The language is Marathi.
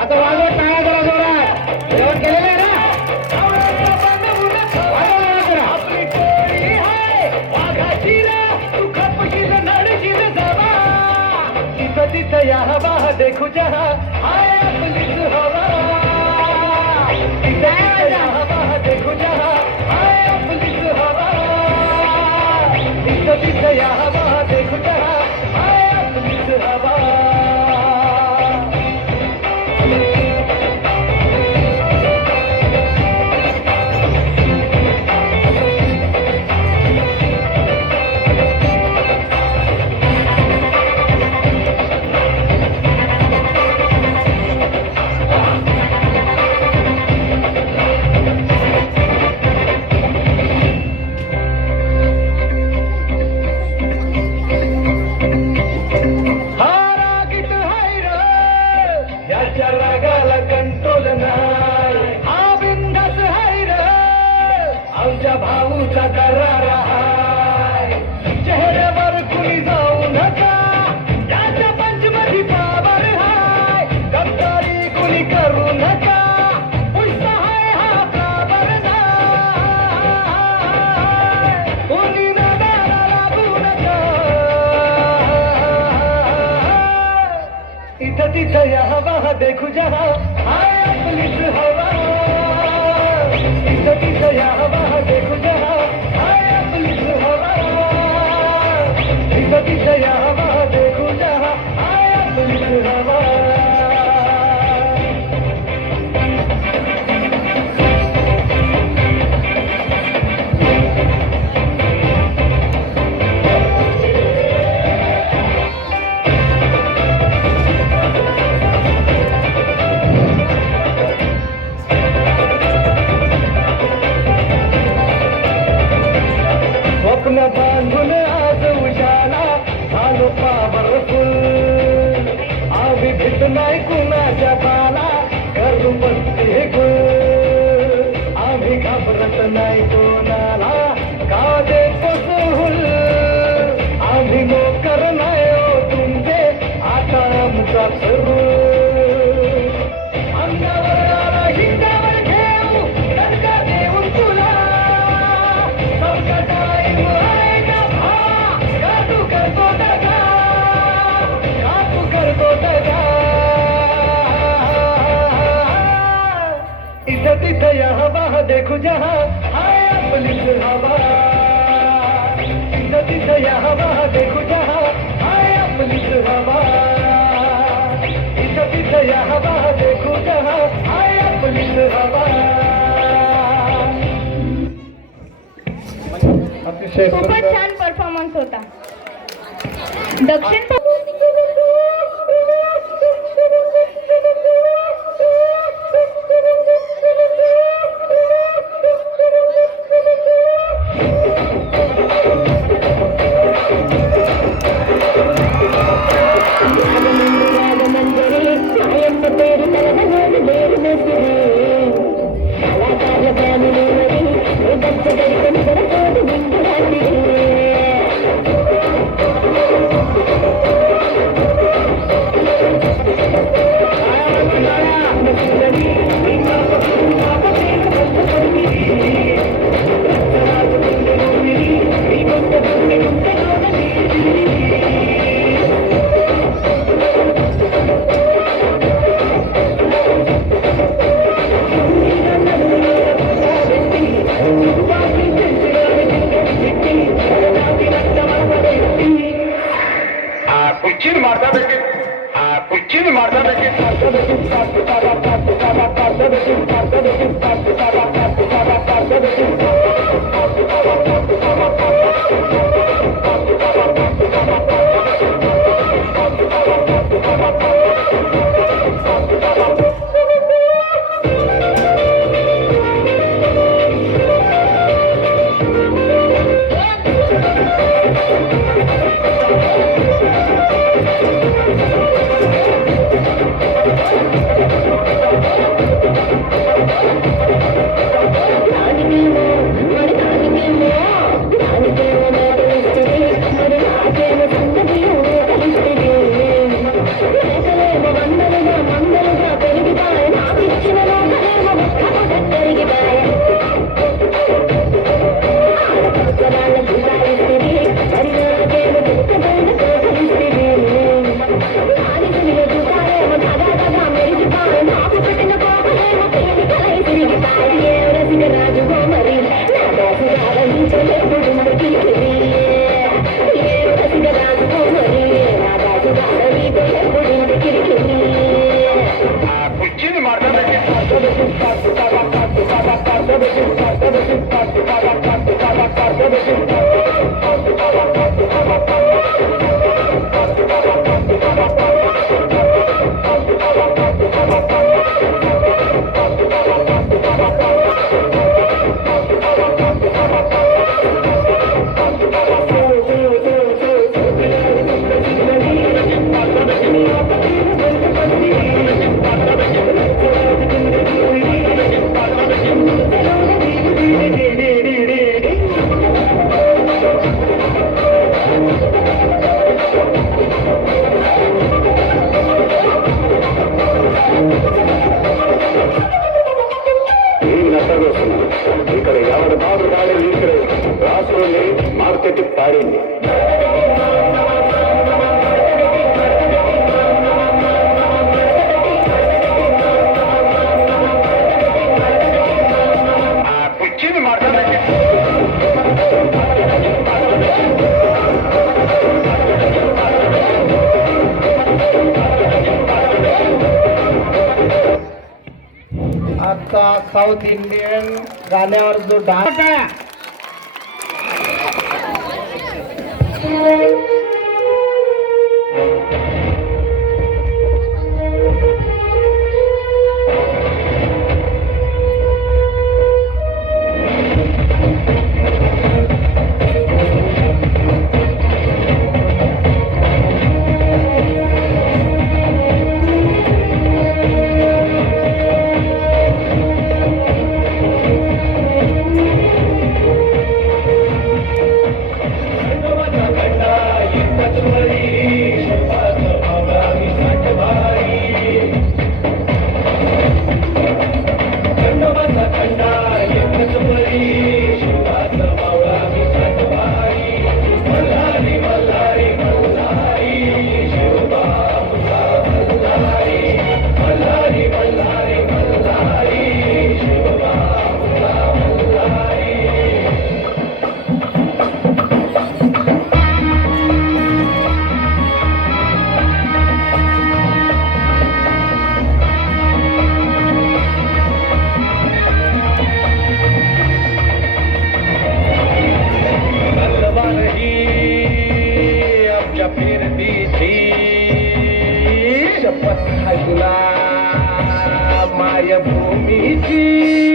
आता वाजव टाळ्या जरा जोरात. जेवण केलेलं आहे ना? आपली टोळी हाय वाघाची रे, तू खपशील नडशील जवा. तिथं तिथं या हवा देखू जहा, हाय आपलीच हवा. तिथं तिथं या हवा देखू जहा, हाय आपलीच हवा. तिथं तिथं या हवा देखू जहा, हाय आपलीच हवा. रागाला कंट्रोल नाही, हा बिंदास हाय र, आमच्या भाऊचा करार हाय. चेहऱ्यावर कुणी जाऊ नका, याच्या पंचमधी पावर हाय. गद्दारी कुणी करू नका, पुष्पा हाय हा पावर नाही. कुणी नगाला लागू नका, इथं तिथं या हवा देखू जहा, हाय आपलीच हवा. इथं तिथं या हवा देखू जहा, हाय आपलीच हवा. इथं तिथं या हवा देखू जहा, हाय आपलीच हवा. स्वप्न बांधून आज उजाला झालो पावरफुल. आम्ही भीत नाही कुणाच्या बाला, करू बसते गुल. आम्ही घाबरत नाही कोणाला, का देतो सोहूल. आम्ही नोकर नाही हो तुमचे, आता आमचा सुरू. अंगावर आला हिंगावर घेऊ, दणका देऊन तुला. इथं तिथं या हवा देखू जहा, हाय आपलीच हवा. इथं तिथं या हवा देखू जहा, हाय आपलीच हवा. इथं तिथं या हवा देखू जहा, हाय आपलीच हवा. खूपच छान परफॉर्मन्स होता. दक्षिण ಈಗ ನಸಗೋಸ್ಕರ ಈ ಕಡೆ ಯಾವ್ದಾದ್ರು ಗಾಡಿ ಈ ಕಡೆ ರಾಸುವಲ್ಲಿ ಮಾರ್ಕೆಟ್ ಪಾಡಿನಿ ಕುಚ್ಚಿನ ಮಾಡ್ತಾರೆ आता साऊथ इंडियन गाण्यावर जो डान्स शपथ आहे तुला मायभूमीची